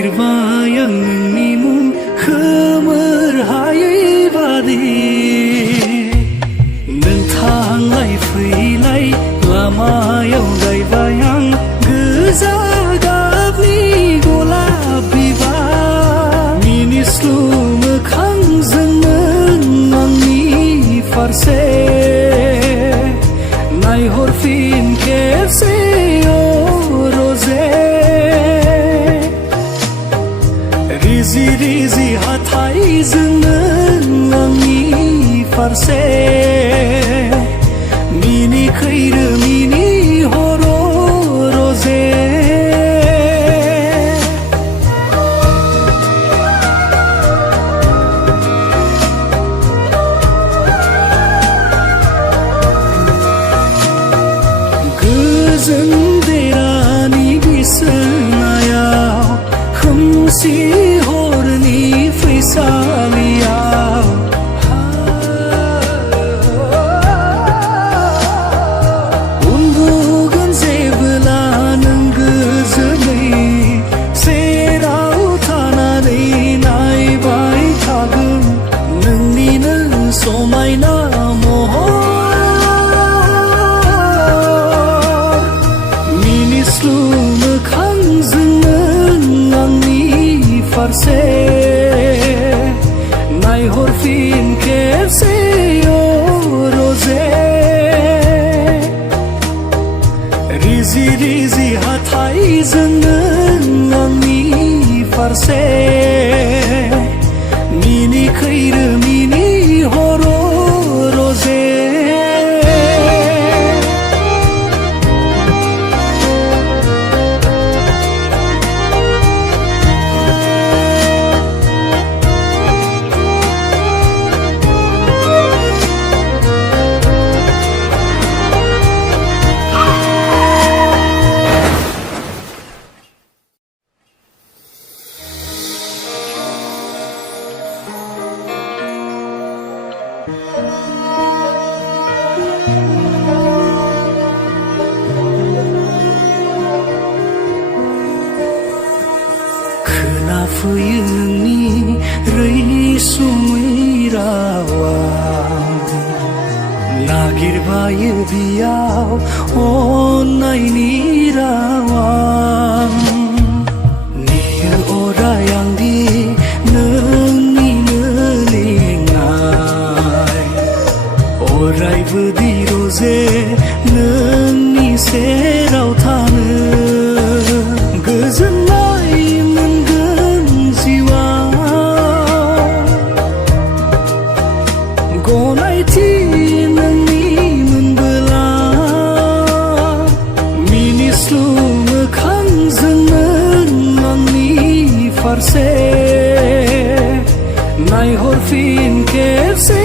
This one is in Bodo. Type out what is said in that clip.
नागिरबाय आं नोंनि मुं खोमोर हायै बादि नों थांलाय फैलाय लामायाव गायबाय आं गोजा गाबनि गलाब बिबार मिनिस्लु मोखांजों नों आंनि फारसे नायहरफिन खेबसे रिजि रिजि हाथाइजों नों आंनि फारसे मिनिखैरो मिनिहर रजे गोजोन देरानि बिसनायाव खोमसि हरनि फैसालियाव उन्दुगोन जेबोला नों गोजोनै सेराव थानानै नायबाय थागोन नोंनिनो समायना महर मिनिस्लु मोखांजों फारसे नायहरफिन खेबसे रजे रिजि रिजि हाथाइजों नों आंनि फारसे मिनिखैरो मिनिहर रजे खोनाफैयो नोंनि रैसुमै रावा नागिरबायो बियाव अननायनि रावा नेयो अराय आंदि नोंनिनो लेंनाय अरायबो दि रजे नोंनि सेराव थानो गोजोननाय मोनगोन जिउआव गनायथि नोंनि मोनबोला मिनिस्लु मोखांजों नों आंनि फारसे नायहरफिन खेबसे